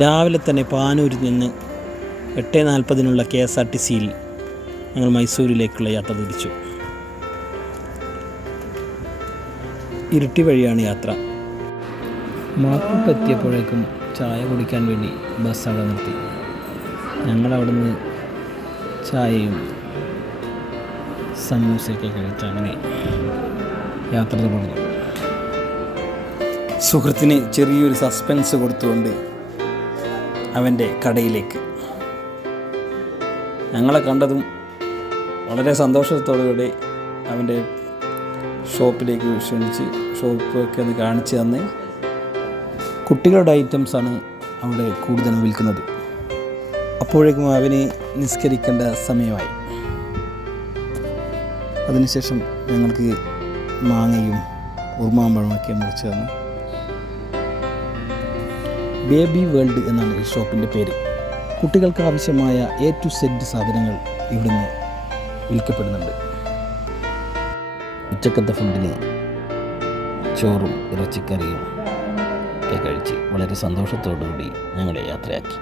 രാവിലെ തന്നെ പാനൂരിൽ നിന്ന് 8:40 KSRTCയിൽ ഞങ്ങൾ മൈസൂരിലേക്കുള്ള യാത്ര തിരിച്ചു. ഇരുട്ടി വഴിയാണ് യാത്ര. മാക്കൂട്ടെത്തിയപ്പോഴേക്കും ചായ കുടിക്കാൻ വേണ്ടി ബസ് അവിടെ നിർത്തി. ഞങ്ങളവിടെ നിന്ന് ചായയും സമൂസയൊക്കെ കഴിച്ച് അങ്ങനെ യാത്ര തുടങ്ങി. സുഹൃത്തിന് ചെറിയൊരു സസ്പെൻസ് കൊടുത്തുകൊണ്ട് അവൻ്റെ കടയിലേക്ക് ഞങ്ങളെ കണ്ടതും വളരെ സന്തോഷത്തോടുകൂടി അവൻ്റെ ഷോപ്പിലേക്ക് ക്ഷണിച്ച് ഷോപ്പൊക്കെ ഒന്ന് കാണിച്ച് തന്ന് കുട്ടികളുടെ ഐറ്റംസാണ് അവിടെ കൂടുതലും വിൽക്കുന്നത്. അപ്പോഴേക്കും അവന് നിസ്കരിക്കേണ്ട സമയമായി. അതിനുശേഷം ഞങ്ങൾക്ക് മാങ്ങയും ഉറുമാമ്പഴമൊക്കെ മുറിച്ച് തന്നു. ബേബി വേൾഡ് എന്നാണ് ഈ ഷോപ്പിൻ്റെ പേര്. കുട്ടികൾക്ക് ആവശ്യമായ A to Z സാധനങ്ങൾ ഇവിടുന്ന് വിൽക്കപ്പെടുന്നുണ്ട്. ഉച്ചക്കത്തെ ഫുഡിന് ചോറും ഇറച്ചിക്കറിയും ഒക്കെ കഴിച്ച് വളരെ സന്തോഷത്തോടുകൂടി ഞങ്ങളെ യാത്രയാക്കി.